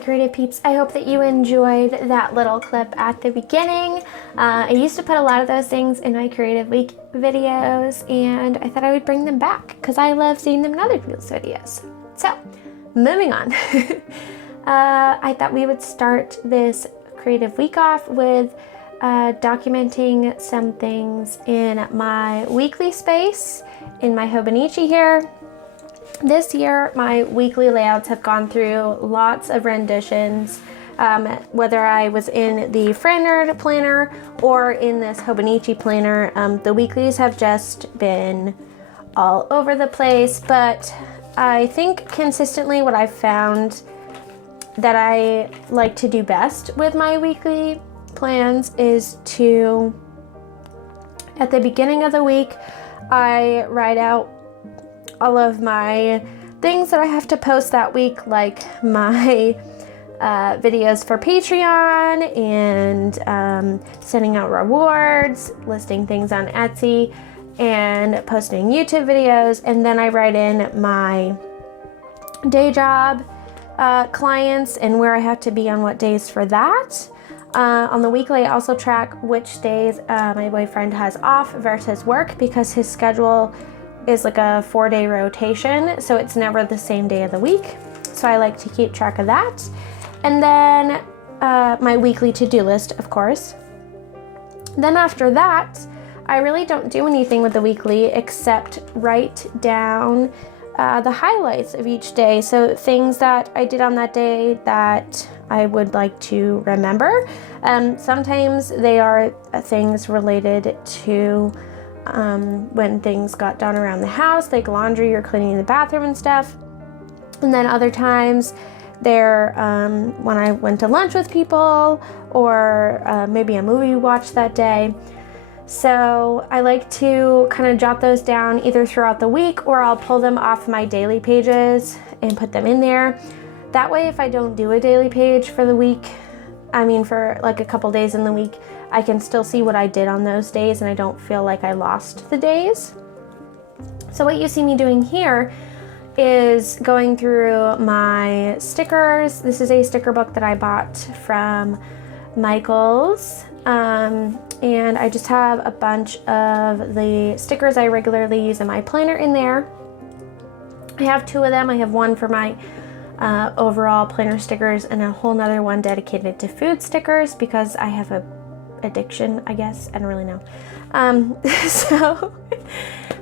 creative peeps. I hope that you enjoyed that little clip at the beginning. I used to put a lot of those things in my creative week videos, and I thought I would bring them back because I love seeing them in other people's videos. So, moving on. I thought we would start this creative week off with documenting some things in my weekly space in my Hobonichi here. This year, my weekly layouts have gone through lots of renditions, whether I was in the Frannerd planner or in this Hobonichi planner. The weeklies have just been all over the place, but I think consistently what I've found that I like to do best with my weekly plans is to, at the beginning of the week, I write out all of my things that I have to post that week, like my videos for Patreon and sending out rewards, listing things on Etsy, and posting YouTube videos. And then I write in my day job clients and where I have to be on what days for that. On the weekly, I also track which days my boyfriend has off versus work, because his schedule is like a 4-day rotation, so it's never the same day of the week. So I like to keep track of that. And then my weekly to-do list, of course. Then after that, I really don't do anything with the weekly except write down the highlights of each day. So things that I did on that day that I would like to remember. Sometimes they are things related to when things got done around the house, like laundry or cleaning the bathroom and stuff. And then other times they're when I went to lunch with people, or maybe a movie we watched that day. So I like to kind of jot those down either throughout the week, or I'll pull them off my daily pages and put them in there. That way, if I don't do a daily page for the week, for like a couple days in the week, I can still see what I did on those days and I don't feel like I lost the days. So what you see me doing here is going through my stickers. This is a sticker book that I bought from Michael's. And I just have a bunch of the stickers I regularly use in my planner in there. I have 2 of them. I have one for my overall planner stickers and a whole nother one dedicated to food stickers, because I have a addiction, I guess. I don't really know. So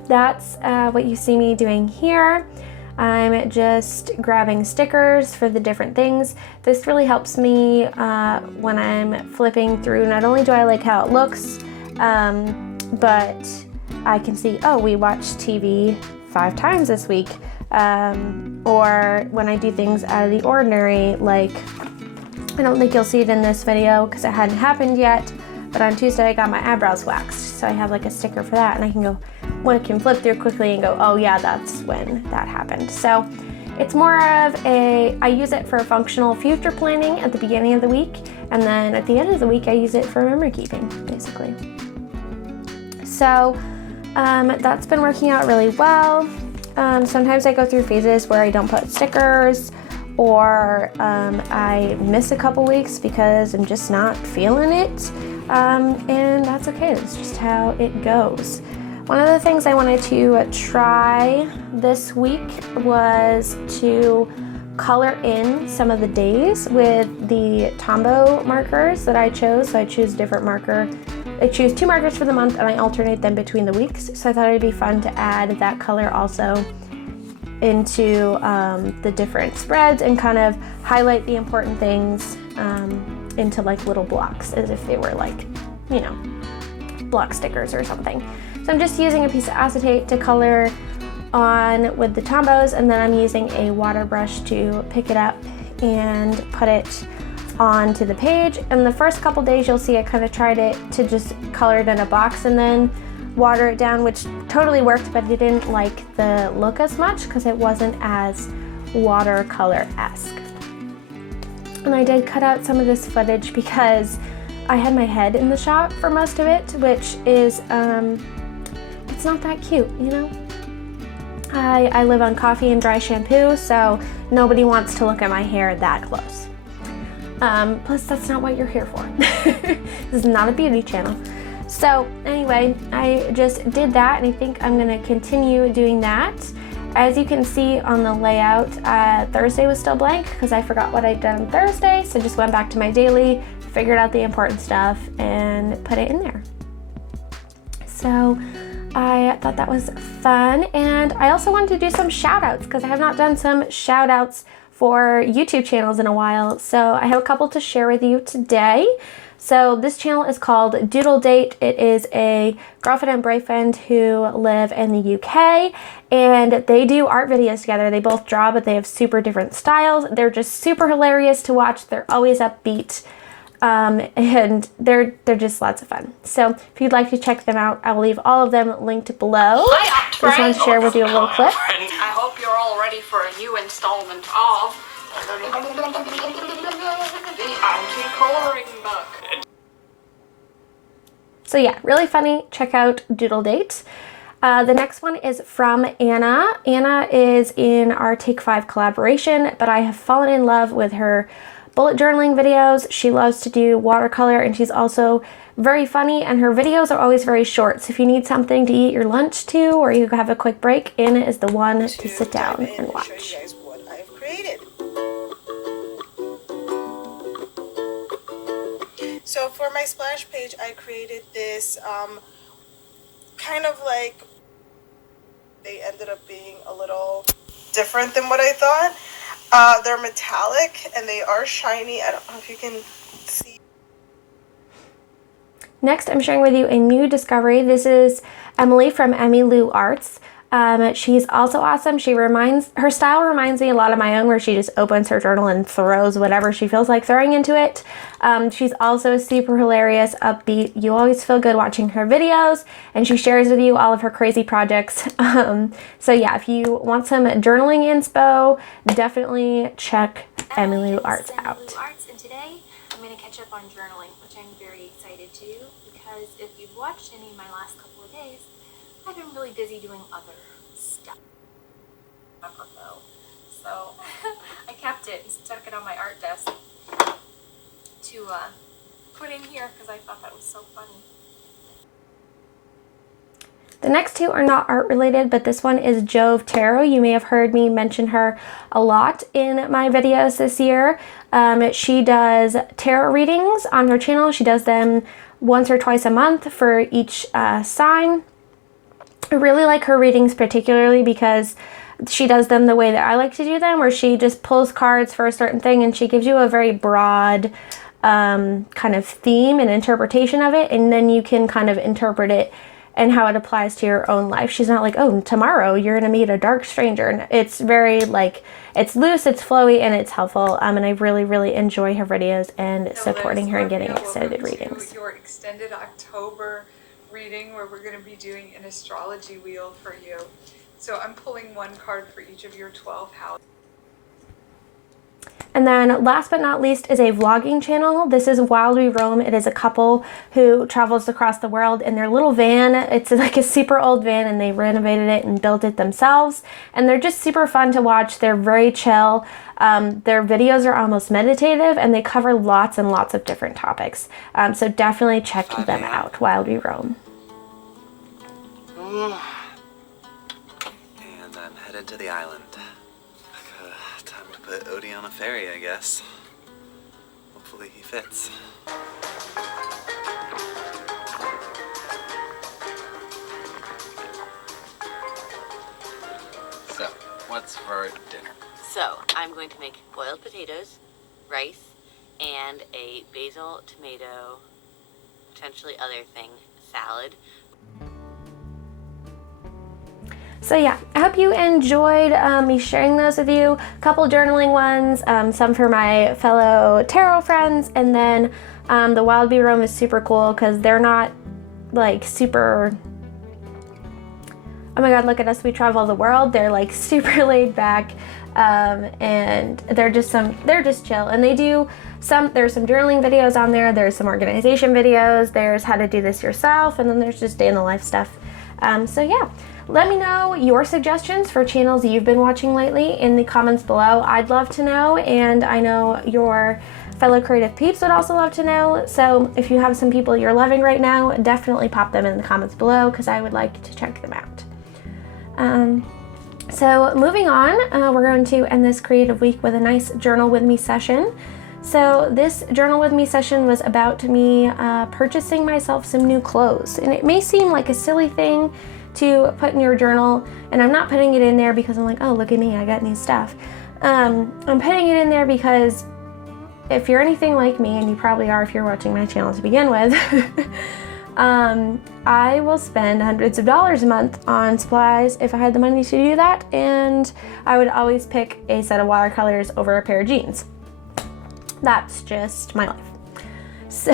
that's what you see me doing here. I'm just grabbing stickers for the different things. This really helps me when I'm flipping through. Not only do I like how it looks, but I can see, oh, we watched TV 5 times this week. Or when I do things out of the ordinary, like, I don't think you'll see it in this video because it hadn't happened yet, but on Tuesday I got my eyebrows waxed. So I have like a sticker for that, and I can flip through quickly and go, oh yeah, that's when that happened. So it's more of I use it for functional future planning at the beginning of the week, and then at the end of the week I use it for memory keeping, basically. So that's been working out really well. Sometimes I go through phases where I don't put stickers, or I miss a couple weeks because I'm just not feeling it, and that's okay. That's just how it goes. One of the things I wanted to try this week was to color in some of the days with the Tombow markers that I chose. So I choose different marker. I choose 2 markers for the month, and I alternate them between the weeks. So I thought it'd be fun to add that color also into the different spreads and kind of highlight the important things into like little blocks, as if they were like, block stickers or something. So I'm just using a piece of acetate to color on with the Tombows, and then I'm using a water brush to pick it up and put it onto the page. And the first couple days you'll see I kind of tried it to just color it in a box and then water it down, which totally worked, but I didn't like the look as much because it wasn't as watercolor-esque. And I did cut out some of this footage because I had my head in the shot for most of it, which is, it's not that cute, I live on coffee and dry shampoo, so nobody wants to look at my hair that close. Plus, that's not what you're here for. This is not a beauty channel. So anyway, I just did that, and I think I'm gonna continue doing that. As you can see on the layout, Thursday was still blank because I forgot what I'd done on Thursday, so just went back to my daily, figured out the important stuff, and put it in there. So I thought that was fun, and I also wanted to do some shout outs because I have not done some shout outs for YouTube channels in a while, so I have a couple to share with you today. So this channel is called Doodle Date. It is a girlfriend and boyfriend who live in the UK, and they do art videos together. They both draw, but they have super different styles. They're just super hilarious to watch. They're always upbeat, and they're just lots of fun. So if you'd like to check them out, I will leave all of them linked below. Just wanted to share with you a little clip. I hope you're all ready for a new installment of the anti-coloring book. So yeah, really funny. Check out Doodle Date. The next one is from Anna. Anna is in our Take 5 collaboration, but I have fallen in love with her bullet journaling videos. She loves to do watercolor, and she's also very funny, and her videos are always very short. So if you need something to eat your lunch to, or you have a quick break, Anna is the one to sit down and watch. Show you guys what I've created. So for my splash page, I created this kind of like, they ended up being a little different than what I thought. They're metallic and they are shiny. I don't know if you can see. Next, I'm sharing with you a new discovery. This is Emily from Emmylou Arts. She's also awesome. Her style reminds me a lot of my own, where she just opens her journal and throws whatever she feels like throwing into it. She's also super hilarious, upbeat. You always feel good watching her videos, and she shares with you all of her crazy projects. So yeah, if you want some journaling inspo, definitely check Emmylou Arts out. And today I'm going to catch up on journaling, which I'm very excited to do, because if you've watched any of my last couple of days, I've been really busy doing other stuff. So I kept it and stuck it on my art desk to put in here because I thought that was so funny. The next two are not art related, but this one is Jove Tarot. You may have heard me mention her a lot in my videos this year. She does tarot readings on her channel. She does them once or twice a month for each sign. I really like her readings particularly because she does them the way that I like to do them, where she just pulls cards for a certain thing and she gives you a very broad kind of theme and interpretation of it, and then you can kind of interpret it and how it applies to your own life. She's not like, oh, tomorrow you're gonna meet a dark stranger. And it's very like, it's loose, it's flowy, and it's helpful. And I really, really enjoy her videos and supporting her and getting extended readings. Your extended October reading, where we're going to be doing an astrology wheel for you. So I'm pulling one card for each of your 12 houses. And then last but not least is a vlogging channel. This is Wild We Roam. It is a couple who travels across the world in their little van. It's like a super old van, and they renovated it and built it themselves. And they're just super fun to watch. They're very chill. Their videos are almost meditative, and they cover lots and lots of different topics. So definitely check them out, Wild We Roam. And I'm headed to the island. Time to put Odie on a ferry, I guess. Hopefully he fits. So, what's for dinner? So, I'm going to make boiled potatoes, rice, and a basil, tomato, potentially other thing, salad. So yeah, I hope you enjoyed me sharing those with you. A couple journaling ones, some for my fellow tarot friends, and then the Wild Bee Roam is super cool because they're not like super, oh my god, look at us, we travel the world. They're like super laid back, and they're just chill. And they do there's some journaling videos on there, there's some organization videos, there's how to do this yourself, and then there's just day in the life stuff. So yeah. Let me know your suggestions for channels you've been watching lately in the comments below. I'd love to know, and I know your fellow creative peeps would also love to know. So if you have some people you're loving right now, definitely pop them in the comments below because I would like to check them out. So moving on, we're going to end this creative week with a nice journal with me session. So this journal with me session was about me purchasing myself some new clothes. And it may seem like a silly thing to put in your journal, and I'm not putting it in there because I'm like, oh, look at me, I got new stuff. I'm putting it in there because if you're anything like me, and you probably are if you're watching my channel to begin with, I will spend hundreds of dollars a month on supplies if I had the money to do that, and I would always pick a set of watercolors over a pair of jeans. That's just my life. So,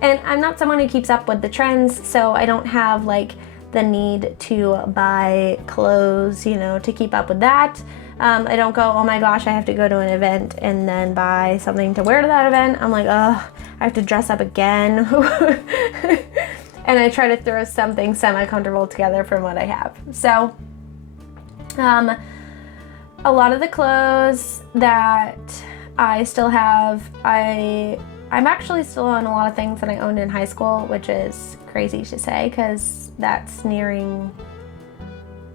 and I'm not someone who keeps up with the trends, so I don't have like the need to buy clothes, you know, to keep up with that. I don't go, oh my gosh, I have to go to an event and then buy something to wear to that event. I'm like, oh, I have to dress up again. And I try to throw something semi-comfortable together from what I have. So, a lot of the clothes that I still have, I'm actually still on a lot of things that I owned in high school, which is crazy to say because that's nearing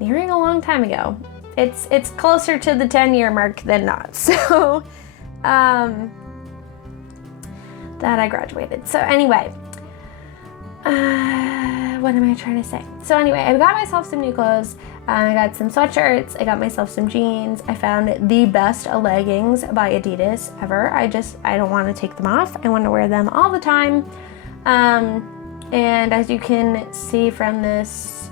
a long time ago. It's closer to the 10-year mark than not. So, that I graduated. So anyway, what am I trying to say? So anyway, I got myself some new clothes. I got some sweatshirts. I got myself some jeans. I found the best leggings by Adidas ever. I don't want to take them off. I want to wear them all the time. And as you can see from this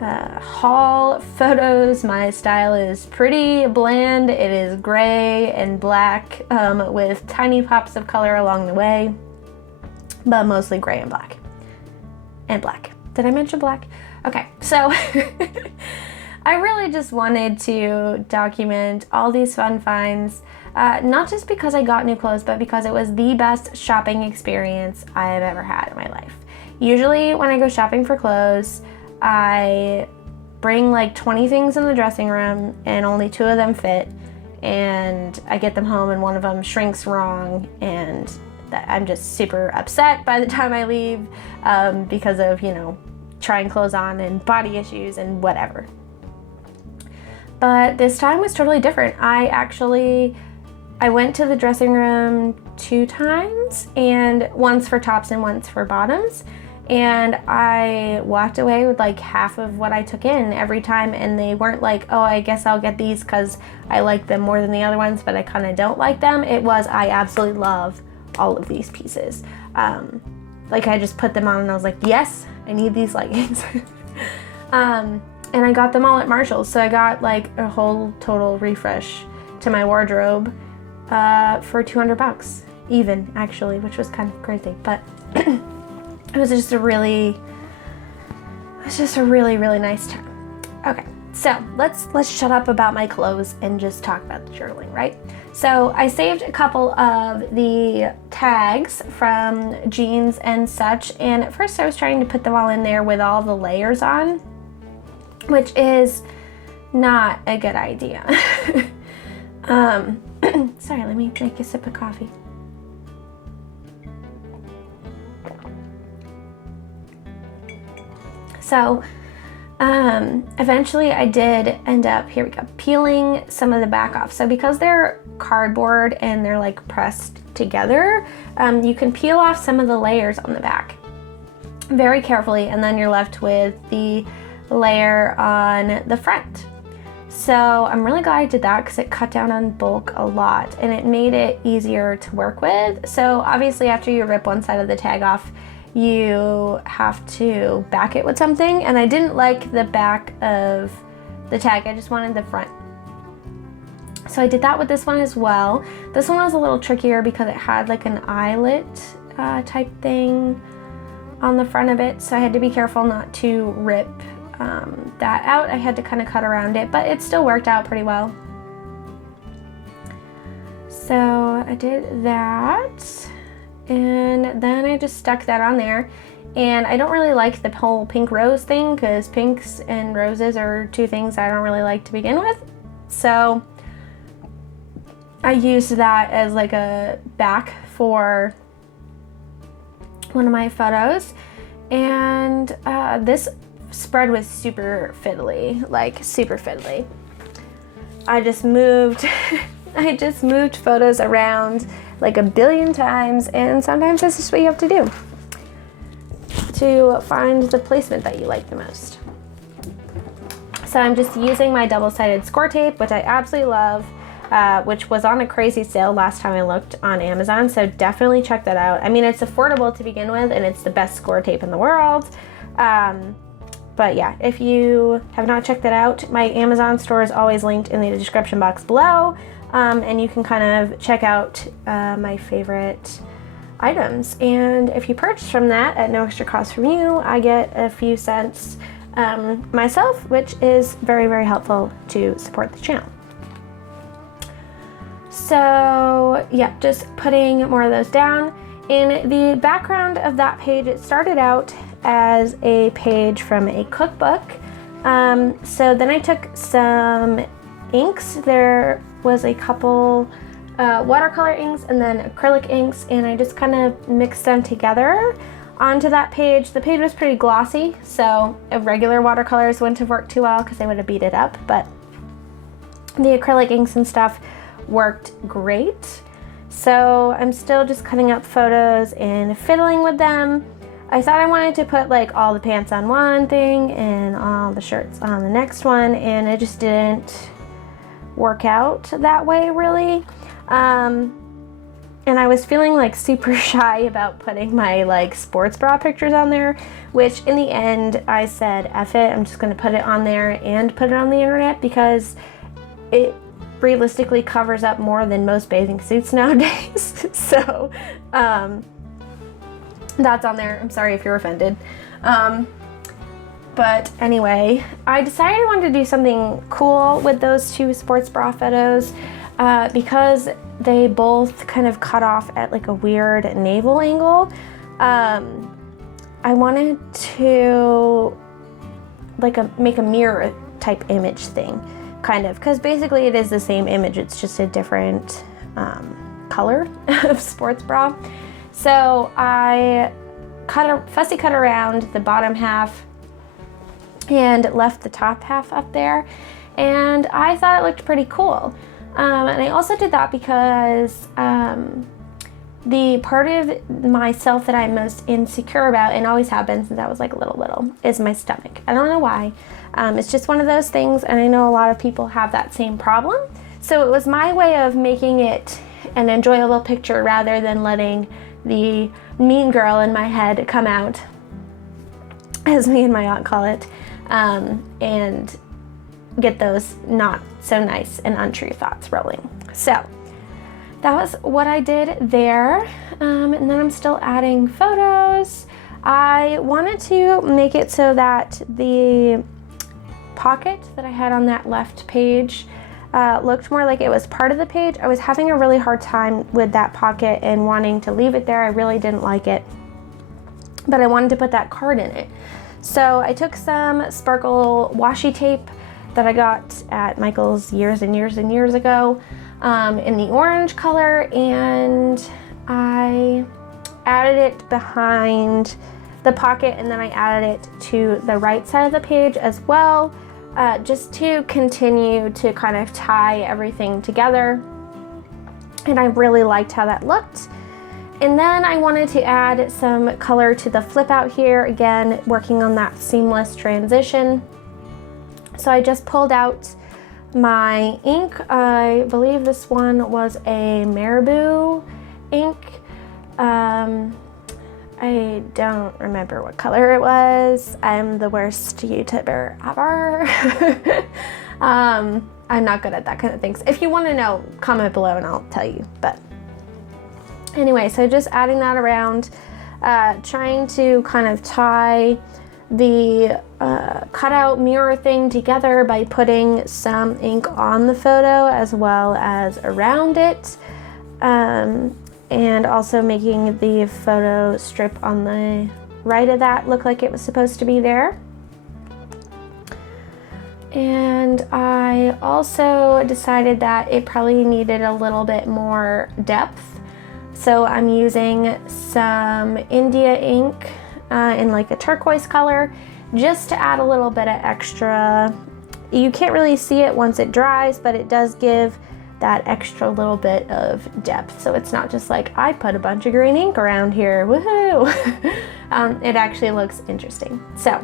haul photos, my style is pretty bland. It is gray and black with tiny pops of color along the way, but mostly gray and black. And black. Did I mention black? Okay, so I really just wanted to document all these fun finds, not just because I got new clothes, but because it was the best shopping experience I have ever had in my life. Usually when I go shopping for clothes, I bring like 20 things in the dressing room and only 2 of them fit, and I get them home and one of them shrinks wrong, and I'm just super upset by the time I leave because of, you know, trying clothes on and body issues and whatever. But this time was totally different. I went to the dressing room 2 times, and once for tops and once for bottoms. And I walked away with like half of what I took in every time, and they weren't like, oh, I guess I'll get these because I like them more than the other ones, but I kind of don't like them. It was, I absolutely love all of these pieces. Like I just put them on and I was like, yes, I need these leggings. And I got them all at Marshall's, so I got like a whole total refresh to my wardrobe for $200 even, actually, which was kind of crazy, but it was just a really nice time. Okay, so let's shut up about my clothes and just talk about the journaling, right? So I saved a couple of the tags from jeans and such, and at first I was trying to put them all in there with all the layers on, which is not a good idea. Sorry, let me take a sip of coffee. So eventually I did end up, here we go, peeling some of the back off. So because they're cardboard and they're like pressed together, you can peel off some of the layers on the back very carefully, and then you're left with the layer on the front. So I'm really glad I did that because it cut down on bulk a lot and it made it easier to work with. So obviously after you rip one side of the tag off, you have to back it with something, and I didn't like the back of the tag, I just wanted the front. So I did that with this one as well. This one was a little trickier because it had like an eyelet type thing on the front of it, so I had to be careful not to rip that out. I had to kind of cut around it, but it still worked out pretty well. So I did that, and then I just stuck that on there. And I don't really like the whole pink rose thing because pinks and roses are two things I don't really like to begin with. So I used that as like a back for one of my photos, and this spread was super fiddly, like super fiddly. I just moved photos around like a billion times, and sometimes that's just what you have to do to find the placement that you like the most. So I'm just using my double-sided score tape, which I absolutely love, which was on a crazy sale last time I looked on Amazon, so definitely check that out. I mean, it's affordable to begin with, and it's the best score tape in the world. But yeah, if you have not checked that out, my Amazon store is always linked in the description box below, and you can kind of check out my favorite items. And if you purchase from that at no extra cost from you, I get a few cents myself, which is very, very helpful to support the channel. So yeah, just putting more of those down. In the background of that page, it started out as a page from a cookbook. So then I took some inks. There was a couple watercolor inks and then acrylic inks, and I just kind of mixed them together onto that page. The page was pretty glossy, so regular watercolors wouldn't have worked too well because they would have beat it up, but the acrylic inks and stuff worked great. So I'm still just cutting up photos and fiddling with them. I thought I wanted to put like all the pants on one thing and all the shirts on the next one, and it just didn't work out that way really. And I was feeling like super shy about putting my like sports bra pictures on there, which in the end I said, F it, I'm just gonna put it on there and put it on the internet because it realistically covers up more than most bathing suits nowadays. So that's on there. I'm sorry if you're offended. But anyway, I decided I wanted to do something cool with those two sports bra photos because they both kind of cut off at like a weird navel angle. I wanted to like make a mirror type image thing, kind of, because basically it is the same image, it's just a different color of sports bra. So I fussy cut around the bottom half and left the top half up there, and I thought it looked pretty cool. And I also did that because the part of myself that I'm most insecure about, and always have been since I was like little, is my stomach. I don't know why. It's just one of those things, and I know a lot of people have that same problem. So it was my way of making it an enjoyable picture rather than letting the mean girl in my head come out, as me and my aunt call it, and get those not so nice and untrue thoughts rolling. So that was what I did there. And then I'm still adding photos. I wanted to make it so that the pocket that I had on that left page looked more like it was part of the page. I was having a really hard time with that pocket and wanting to leave it there. I really didn't like it, but I wanted to put that card in it. So I took some sparkle washi tape that I got at Michael's years and years and years ago in the orange color, and I added it behind the pocket, and then I added it to the right side of the page as well, just to continue to kind of tie everything together. And I really liked how that looked. And then I wanted to add some color to the flip out here, again working on that seamless transition. So I just pulled out my ink. I believe this one was a Marabou ink. I don't remember what color it was. I'm the worst YouTuber ever. I'm not good at that kind of things. If you want to know, comment below and I'll tell you. But anyway, so just adding that around, trying to kind of tie the cutout mirror thing together by putting some ink on the photo as well as around it, and also making the photo strip on the right of that look like it was supposed to be there. And I also decided that it probably needed a little bit more depth. So I'm using some India ink in like a turquoise color, just to add a little bit of extra. You can't really see it once it dries, but it does give that extra little bit of depth. So it's not just like, I put a bunch of green ink around here, woohoo! It actually looks interesting. So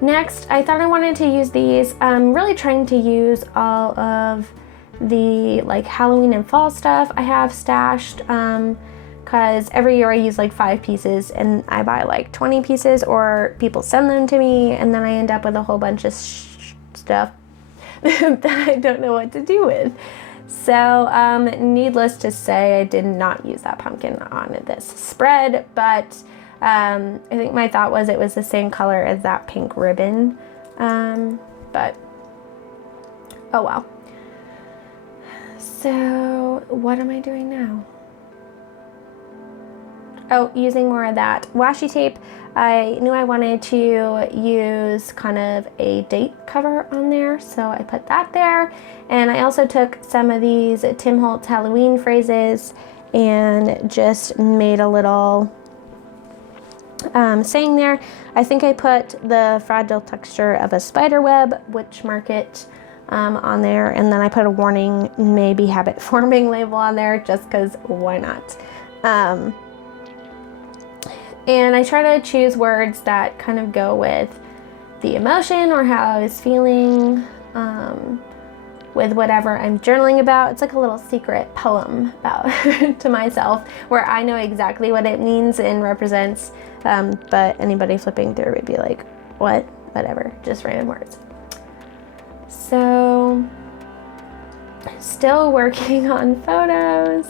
next, I thought I wanted to use these. I'm really trying to use all of the like Halloween and fall stuff I have stashed, because every year I use like 5 pieces and I buy like 20 pieces, or people send them to me and then I end up with a whole bunch of stuff that I don't know what to do with. So needless to say, I did not use that pumpkin on this spread, but I think my thought was it was the same color as that pink ribbon, but oh well. So what am I doing now? Oh, using more of that washi tape. I knew I wanted to use kind of a date cover on there, so I put that there. And I also took some of these Tim Holtz Halloween phrases and just made a little saying there. I think I put the fragile texture of a spider web, witch market, on there, and then I put a warning, maybe habit forming label on there, just because why not. And I try to choose words that kind of go with the emotion or how I was feeling with whatever I'm journaling about. It's like a little secret poem about to myself, where I know exactly what it means and represents, but anybody flipping through would be like, what? Whatever, just random words. So, still working on photos.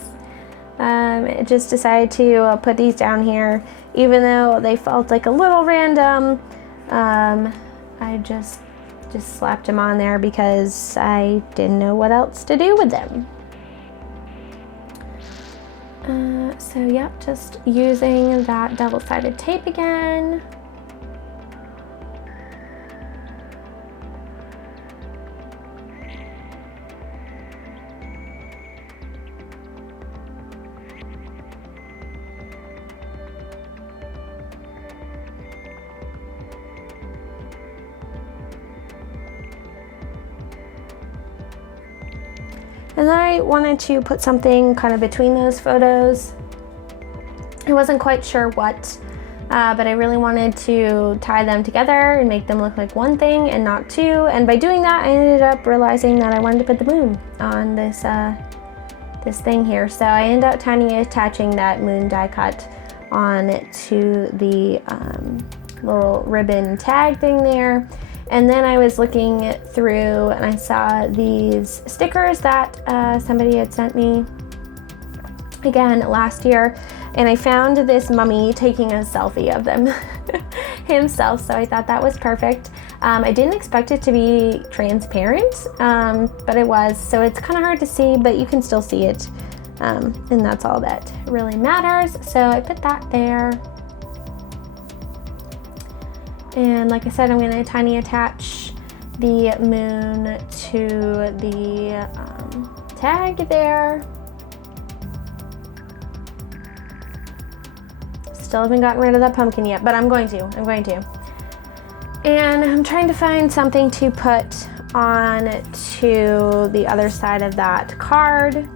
I just decided to put these down here, even though they felt like a little random. I just slapped them on there because I didn't know what else to do with them. So yeah, just using that double-sided tape again. And then I wanted to put something kind of between those photos. I wasn't quite sure what, but I really wanted to tie them together and make them look like one thing and not two. And by doing that, I ended up realizing that I wanted to put the moon on this this thing here. So I ended up tiny attaching that moon die cut on to the little ribbon tag thing there. And then I was looking through and I saw these stickers that somebody had sent me again last year, and I found this mummy taking a selfie of them himself, so I thought that was perfect. I didn't expect it to be transparent, but it was, so it's kind of hard to see, but you can still see it, and that's all that really matters. So I put that there. And like I said, I'm going to tiny attach the moon to the tag there. Still haven't gotten rid of that pumpkin yet, but I'm going to. And I'm trying to find something to put on to the other side of that card.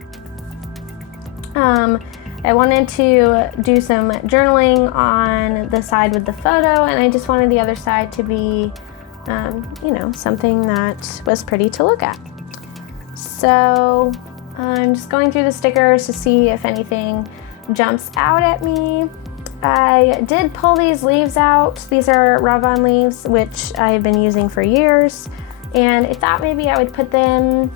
I wanted to do some journaling on the side with the photo, and I just wanted the other side to be, you know, something that was pretty to look at. So I'm just going through the stickers to see if anything jumps out at me. I did pull these leaves out. These are Rav-On leaves, which I've been using for years, and I thought maybe I would put them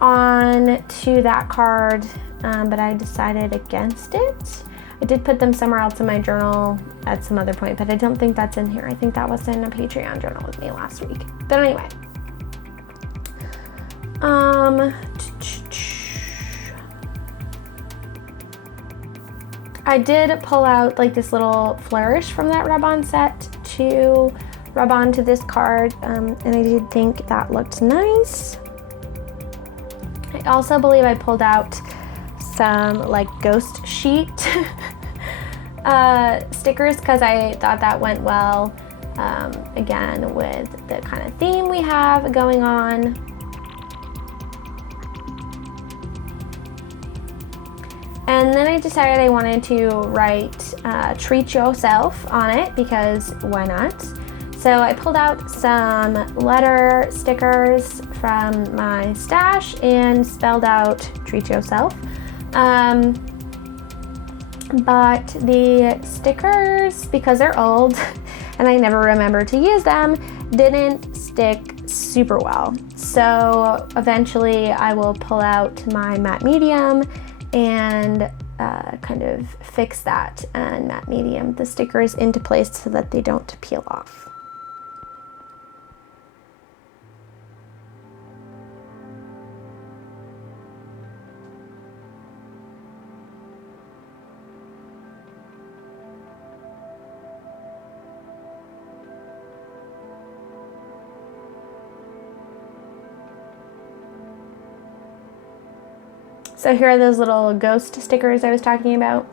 on to that card, but I decided against it. I did put them somewhere else in my journal at some other point, but I don't think that's in here. I think that was in a Patreon journal with me last week. But anyway, I did pull out like this little flourish from that Rav-On set to rub onto this card, and I did think that looked nice. I also believe I pulled out some like ghost sheet stickers because I thought that went well, again, with the kind of theme we have going on. And then I decided I wanted to write treat yourself on it because why not? So I pulled out some letter stickers from my stash and spelled out treat yourself. But the stickers, because they're old and I never remember to use them, didn't stick super well. So eventually I will pull out my matte medium and kind of fix that and matte medium the stickers into place so that they don't peel off. So here are those little ghost stickers I was talking about.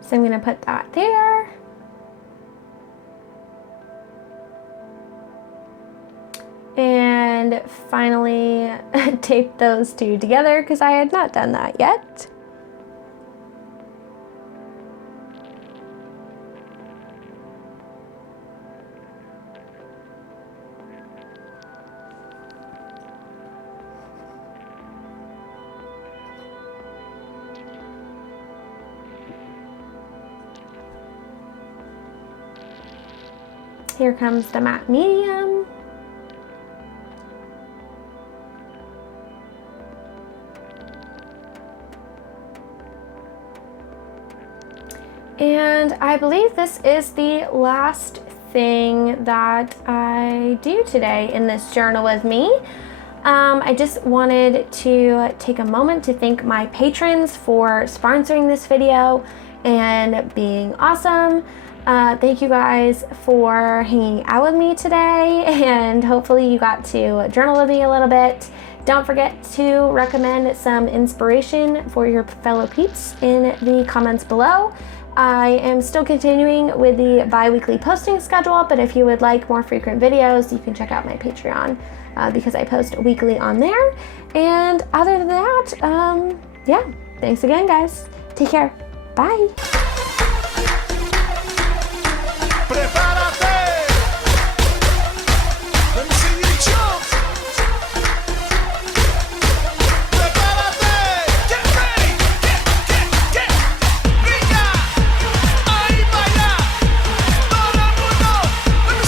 So I'm gonna put that there. And finally tape those two together because I had not done that yet. Here comes the matte medium. And I believe this is the last thing that I do today in this journal with me. I just wanted to take a moment to thank my patrons for sponsoring this video and being awesome. Thank you guys for hanging out with me today, and hopefully you got to journal with me a little bit. Don't forget to recommend some inspiration for your fellow peeps in the comments below. I am still continuing with the bi-weekly posting schedule, but if you would like more frequent videos, you can check out my Patreon because I post weekly on there. And other than that, yeah, thanks again, guys. Take care. Bye.